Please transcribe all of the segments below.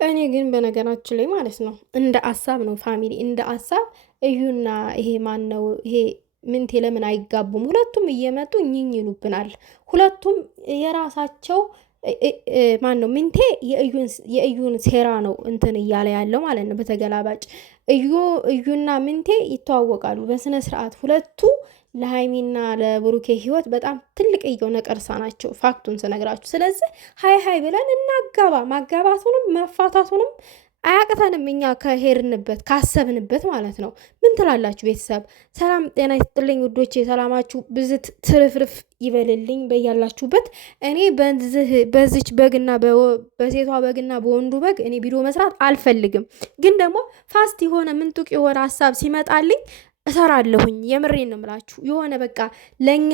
እኔ ግን በነገራችን ላይ ማለት ነው እንደ ሀሳብ ነው ፋሚሊ እንደ ሀሳብ እዩና ይሄ ማን ነው ይሄ ምንቴ ለምን አይጋቡም? ሁለቱም እየመጡ እኝኝ ይሉብናል። ሁለቱም የራሳቸው ማን ነው ምንቴ የእዩን ሴራ ነው እንትን እያለ ያለው ማለት ነው። በተገላባጭ እዩና ምንቴ ይተዋወቃሉ በስነ ስርዓት ሁለቱ ለሃይሚና ለብሩኬ ህይወት በጣም ትልቅ ነቀርሳ ናቸው፣ ፋክቱን ስነግራችሁ። ስለዚህ ሀይ ሀይ ብለን እናጋባ። ማጋባቱንም መፋታቱንም አያቅተንም እኛ ከሄድንበት ካሰብንበት ማለት ነው። ምን ትላላችሁ ቤተሰብ? ሰላም ጤና ይስጥልኝ ውዶቼ፣ ሰላማችሁ ብዝት ትርፍርፍ ይበልልኝ በያላችሁበት። እኔ በዚች በግና በሴቷ በግና በወንዱ በግ እኔ ቪዲዮ መስራት አልፈልግም፣ ግን ደግሞ ፋስት የሆነ ምንጡቅ የሆነ ሀሳብ ሲመጣልኝ እሰራለሁኝ። የምሬን ነው የምላችሁ። የሆነ በቃ ለኛ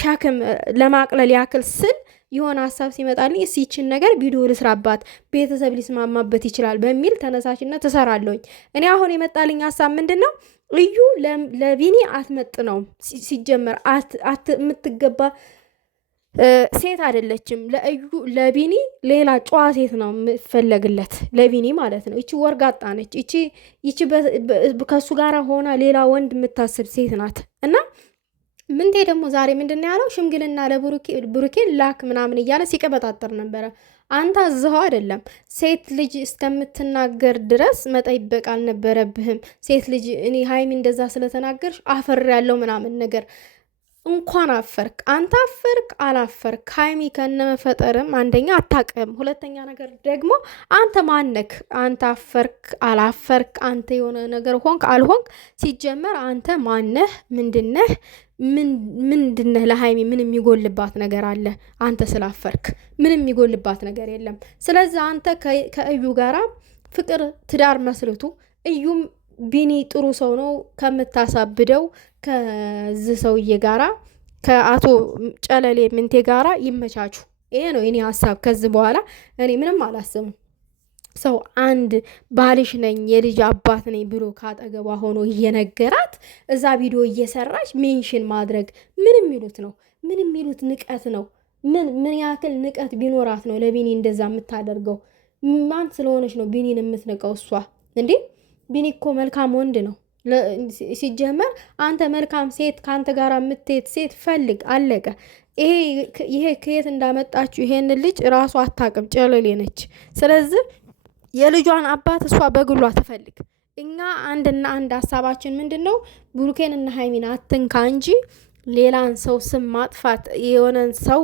ሸክም ለማቅለል ያክል ስል የሆነ ሀሳብ ሲመጣልኝ ይችን ነገር ቪዲዮ ልስራባት፣ ቤተሰብ ሊስማማበት ይችላል በሚል ተነሳሽነት እሰራለሁኝ። እኔ አሁን የመጣልኝ ሀሳብ ምንድን ነው? እዩ ለቢኒ አትመጥነውም። ሲጀመር የምትገባ ሴት አይደለችም። ለቢኒ ሌላ ጨዋ ሴት ነው የምፈለግለት፣ ለቢኒ ማለት ነው። ይቺ ወርጋጣ ነች። ይቺ ከሱ ጋር ሆና ሌላ ወንድ የምታስብ ሴት ናት። እና ምንቴ ደግሞ ዛሬ ምንድን ያለው ሽምግልና ለብሩኬ ላክ ምናምን እያለ ሲቀበጣጠር ነበረ። አንተ አዝኸው አይደለም ሴት ልጅ እስከምትናገር ድረስ መጠበቅ አልነበረብህም። ሴት ልጅ እኔ ሀይሚ እንደዛ ስለተናገርሽ አፈር ያለው ምናምን ነገር እንኳን አፈርክ አንተ አፈርክ አላፈርክ ሀይሚ ከነመፈጠርም አንደኛ አታቅም፣ ሁለተኛ ነገር ደግሞ አንተ ማነክ? አንተ አፈርክ አላፈርክ አንተ የሆነ ነገር ሆንክ አልሆንክ ሲጀመር አንተ ማነህ? ምንድነህ? ምንድነህ? ለሀይሚ ምን የሚጎልባት ነገር አለ? አንተ ስላፈርክ ምን የሚጎልባት ነገር የለም። ስለዚህ አንተ ከእዩ ጋራ ፍቅር ትዳር መስርቱ። እዩም ቢኒ ጥሩ ሰው ነው ከምታሳብደው ከዚህ ሰውዬ ጋራ ከአቶ ጨለሌ ምንቴ ጋራ ይመቻቹ። ይሄ ነው የኔ ሀሳብ። ከዚህ በኋላ እኔ ምንም አላስብም። ሰው አንድ ባልሽ ነኝ የልጅ አባት ነኝ ብሎ ካጠገቧ ሆኖ እየነገራት እዛ ቪዲዮ እየሰራች ሜንሽን ማድረግ ምን የሚሉት ነው? ምን የሚሉት ንቀት ነው? ምን ያክል ንቀት ቢኖራት ነው ለቢኒ እንደዛ የምታደርገው? ማን ስለሆነች ነው ቢኒን የምትንቀው እሷ? እንዴ ቢኒ እኮ መልካም ወንድ ነው። ሲጀመር አንተ መልካም ሴት ከአንተ ጋር የምትሄድ ሴት ፈልግ፣ አለቀ። ይሄ ከየት እንዳመጣችሁ ይሄን ልጅ ራሱ አታቅም፣ ጨለሌ ነች። ስለዚህ የልጇን አባት እሷ በግሏ ትፈልግ። እኛ አንድና አንድ ሀሳባችን ምንድን ነው? ብሩኬን እና ሀይሚን አትንካ እንጂ ሌላን ሰው ስም ማጥፋት የሆነን ሰው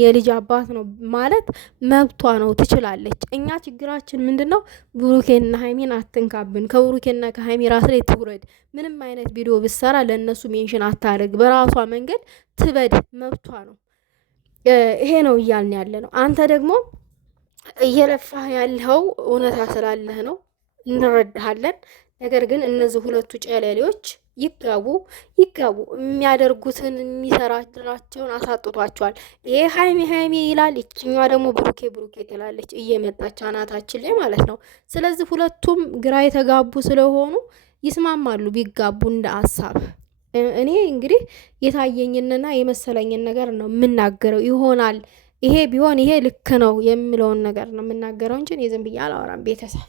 የልጅ አባት ነው ማለት መብቷ ነው፣ ትችላለች። እኛ ችግራችን ምንድን ነው? ብሩኬንና ሀይሚን አትንካብን፣ ከብሩኬንና ከሀይሚ ራስ ላይ ትውረድ። ምንም አይነት ቪዲዮ ብሰራ ለእነሱ ሜንሽን አታደርግ፣ በራሷ መንገድ ትበድ፣ መብቷ ነው። ይሄ ነው እያልን ያለ ነው። አንተ ደግሞ እየለፋህ ያለው እውነታ ስላለህ ነው፣ እንረዳሃለን። ነገር ግን እነዚህ ሁለቱ ጨለሌዎች ይጋቡ የሚያደርጉትን የሚሰራቸውን አሳጥቷቸዋል። ይሄ ሀይሚ ይላል፣ ይችኛዋ ደግሞ ብሩኬ ትላለች እየመጣች አናታችን ላይ ማለት ነው። ስለዚህ ሁለቱም ግራ የተጋቡ ስለሆኑ ይስማማሉ ቢጋቡ እንደ ሀሳብ። እኔ እንግዲህ የታየኝንና የመሰለኝን ነገር ነው የምናገረው። ይሆናል ይሄ ቢሆን ይሄ ልክ ነው የሚለውን ነገር ነው የምናገረው እንጂ እኔ ዝም ብዬ አላወራም ቤተሰብ።